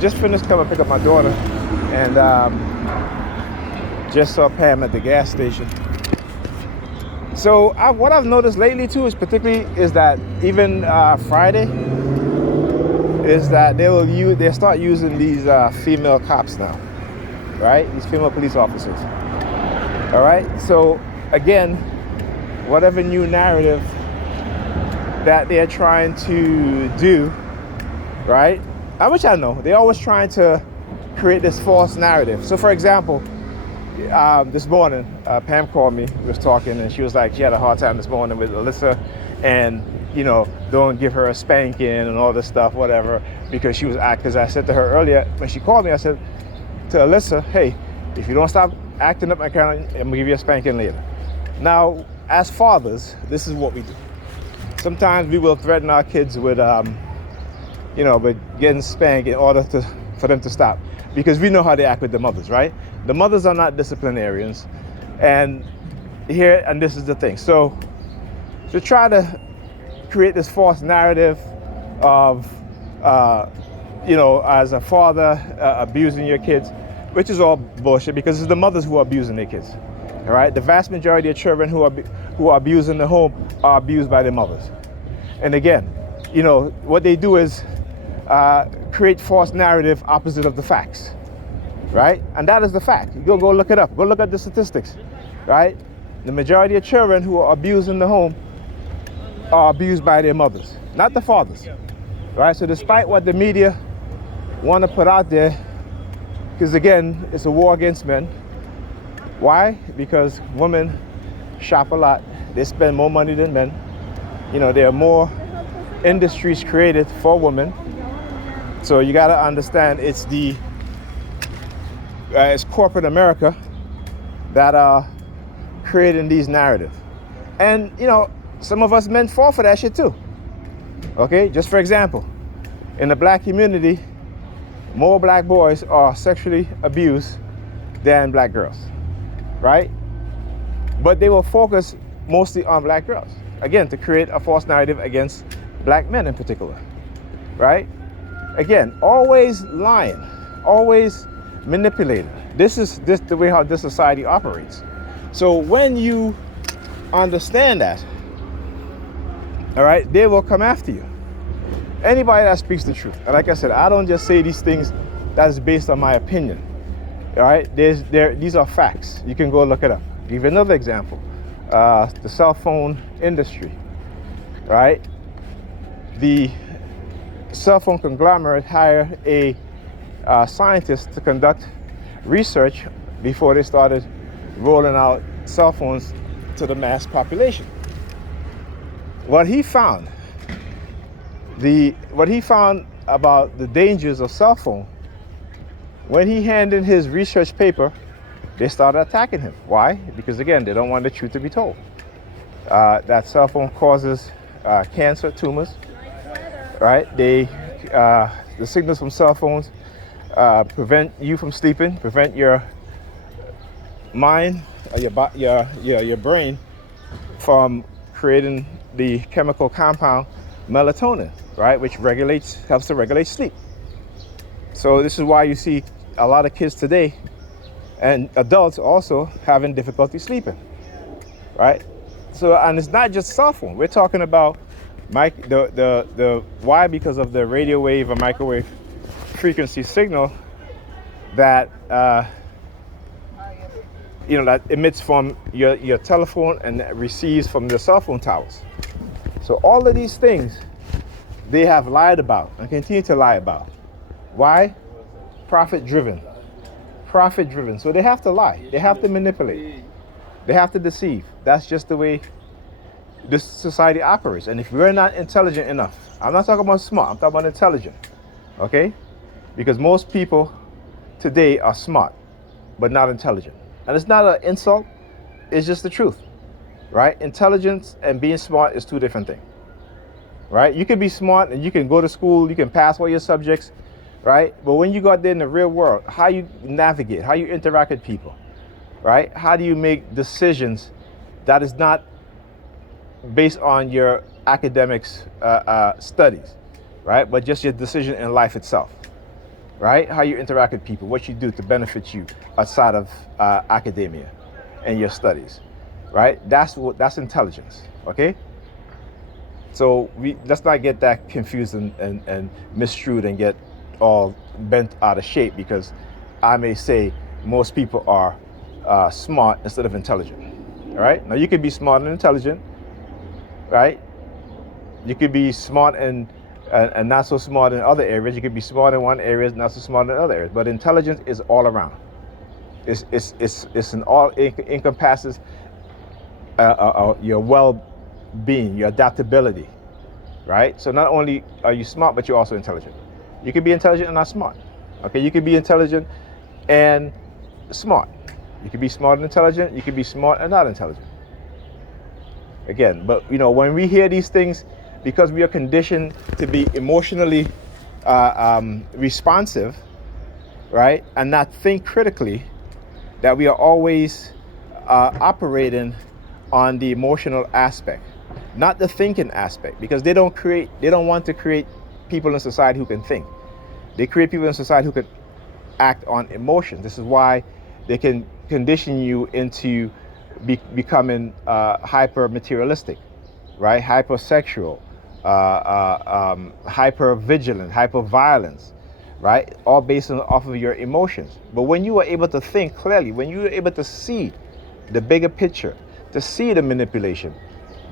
just finished coming pick up my daughter, and just saw Pam at the gas station. So what I've noticed lately too is that even Friday is that they start using these female cops now, right? These female police officers. All right. So again, whatever new narrative that they're trying to do, right? Which I know they're always trying to create this false narrative. So for example, this morning, Pam called me, we was talking, and she was like, she had a hard time this morning with Alyssa, and don't give her a spanking and all this stuff, whatever, because because I said to her earlier, when she called me, I said to Alyssa, hey, if you don't stop acting up my account, I'm gonna give you a spanking later. Now, as fathers, this is what we do. Sometimes we will threaten our kids with, with getting spanked in order for them to stop, because we know how they act with the mothers, right? The mothers are not disciplinarians, and this is the thing. So to try to create this false narrative of, as a father abusing your kids, which is all bullshit, because it's the mothers who are abusing their kids. All right, the vast majority of children who are abusing the home are abused by their mothers. And again, what they do is create false narrative opposite of the facts, right? And that is the fact. You go look it up. Go look at the statistics, right? The majority of children who are abused in the home are abused by their mothers, not the fathers, right? So despite what the media want to put out there, because again, it's a war against men. Why? Because women shop a lot. They spend more money than men. There are more industries created for women. So you got to understand it's corporate America that are creating these narratives. And, some of us men fall for that shit too. Okay, just for example, in the black community, more black boys are sexually abused than black girls, right? But they will focus mostly on black girls, again, to create a false narrative against black men in particular, right? Again, always lying, always manipulating. This is the way how this society operates. So when you understand that, all right, they will come after you. Anybody that speaks the truth. And like I said, I don't just say these things that is based on my opinion. All right, these are facts. You can go look it up. I'll give you another example. The cell phone industry, right? The cell phone conglomerate hired a scientist to conduct research before they started rolling out cell phones to the mass population. What he found about the dangers of cell phone, when he handed his research paper, they started attacking him. Why? Because again, they don't want the truth to be told. That cell phone causes cancer, tumors, right? The signals from cell phones prevent you from sleeping, prevent your mind, your brain from creating the chemical compound melatonin, right, which helps to regulate sleep. So this is why you see a lot of kids today and adults also having difficulty sleeping, right? So, and it's not just cell phone. We're talking about why, because of the radio wave or microwave frequency signal that that emits from your telephone and receives from the cell phone towers. So all of these things they have lied about and continue to lie about. Why? Profit driven. So they have to lie. They have to manipulate. They have to deceive. That's just the way this society operates. And if we're not intelligent enough, I'm not talking about smart, I'm talking about intelligent. Okay? Because most people today are smart, but not intelligent. And it's not an insult, it's just the truth. Right? Intelligence and being smart is two different things. Right? You can be smart and you can go to school, you can pass all your subjects, right? But when you go out there in the real world, how you navigate, how you interact with people, right? How do you make decisions that is not based on your academics studies, right? But just your decision in life itself. right? How you interact with people, what you do to benefit you outside of academia and your studies, right? That's intelligence, okay? So let's not get that confused and misstrued and get all bent out of shape, because I may say most people are smart instead of intelligent. All right. Now you could be smart and intelligent, right? You could be smart and not so smart in other areas. You could be smart in one area, not so smart in other areas. But intelligence is all around. It's an all encompasses your well-being, your adaptability, right? So not only are you smart, but you're also intelligent. You could be intelligent and not smart. Okay, you could be intelligent and smart. You could be smart and intelligent. You could be smart and not intelligent. Again, but when we hear these things, because we are conditioned to be emotionally responsive, right, and not think critically, that we are always operating on the emotional aspect, not the thinking aspect, because they don't want to create people in society who can think. They create people in society who can act on emotions. This is why they can condition you into becoming hyper materialistic, right? Hypersexual, hyper vigilant, hyper violence, right? All based off of your emotions. But when you are able to think clearly, when you are able to see the bigger picture, to see the manipulation,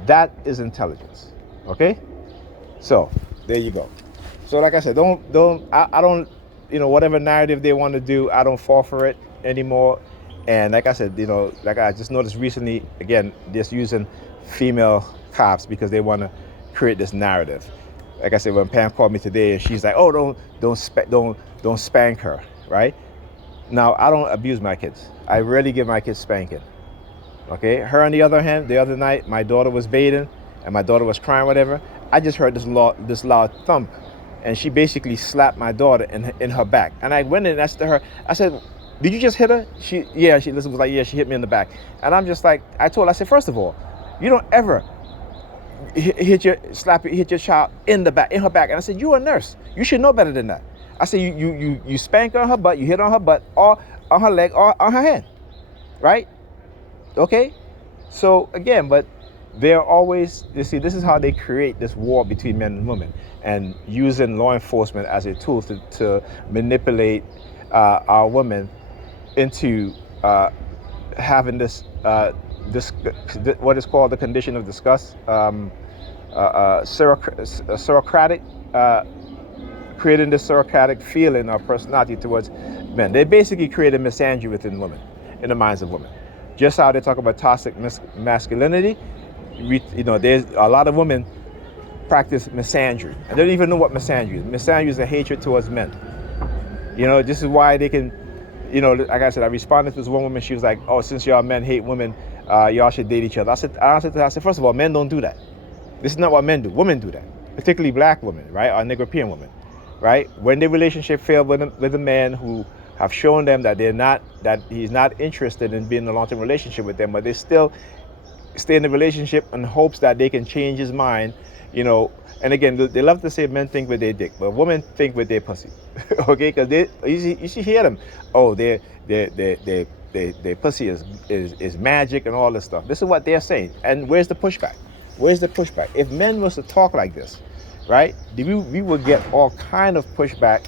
that is intelligence. Okay? So there you go. So like I said, I don't, whatever narrative they want to do, I don't fall for it anymore. And like I said, like I just noticed recently, again, just using female cops because they want to create this narrative. Like I said, when Pam called me today and she's like, "Oh, don't spank her," right? Now, I don't abuse my kids. I rarely give my kids spanking. Okay? Her on the other hand, the other night, my daughter was bathing and my daughter was crying, whatever. I just heard this loud thump, and she basically slapped my daughter in her back. And I went in and asked her, I said, "Did you just hit her?" She was like, "Yeah, she hit me in the back." And I'm just like, I said, first of all, you don't ever hit your child in her back. And I said, "You're a nurse. You should know better than that." I said, you spank her on her butt, you hit on her butt, or on her leg, or on her hand, right? Okay? So again, but they're always, this is how they create this war between men and women, and using law enforcement as a tool to manipulate our women into having this what is called the condition of disgust, serocratic, creating this serocratic feeling or personality towards men. They basically create a misandry within women, in the minds of women. Just how they talk about toxic masculinity, there's a lot of women practice misandry, and they don't even know what misandry is. Misandry is a hatred towards men. This is why they can, like I said, I responded to this one woman. She was like, "Oh, since y'all men hate women, y'all should date each other." I said, first of all, men don't do that. This is not what men do. Women do that, particularly black women, right, or Negropean women, right? When their relationship failed with a man who have shown them that he's not interested in being in a long-term relationship with them, but they still stay in the relationship in hopes that they can change his mind, And again, they love to say men think with their dick, but women think with their pussy. Okay, because you should hear them. Oh, their pussy is magic and all this stuff. This is what they're saying. And where's the pushback? If men was to talk like this, right, we would get all kind of pushback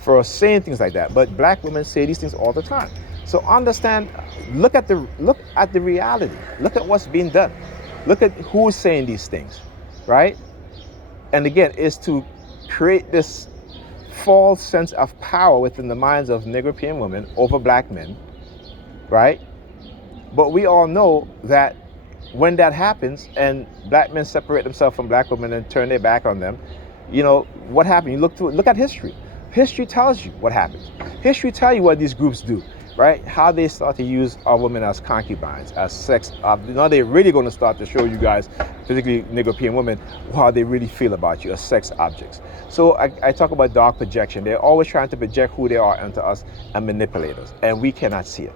for saying things like that. But black women say these things all the time. So understand, look at the reality. Look at what's being done. Look at who's saying these things, right? And again, is to create this false sense of power within the minds of Negropean women over black men, right? But we all know that when that happens and black men separate themselves from black women and turn their back on them, what happened? You look at history. History tells you what happens. History tells you what these groups do, right? How they start to use our women as concubines, as sex. Now they're really going to start to show you guys, particularly Negropean women, how they really feel about you as sex objects. So I talk about dark projection. They're always trying to project who they are onto us and manipulate us, and we cannot see it,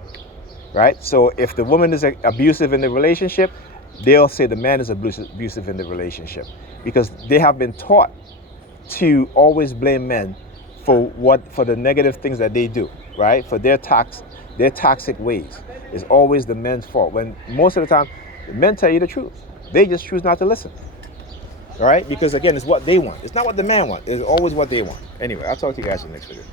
right? So if the woman is abusive in the relationship, they'll say the man is abusive in the relationship, because they have been taught to always blame men for the negative things that they do, right? For their toxic ways. It's always the men's fault. When most of the time, the men tell you the truth. They just choose not to listen. All right? Because again, it's what they want. It's not what the man wants. It's always what they want. Anyway, I'll talk to you guys in the next video.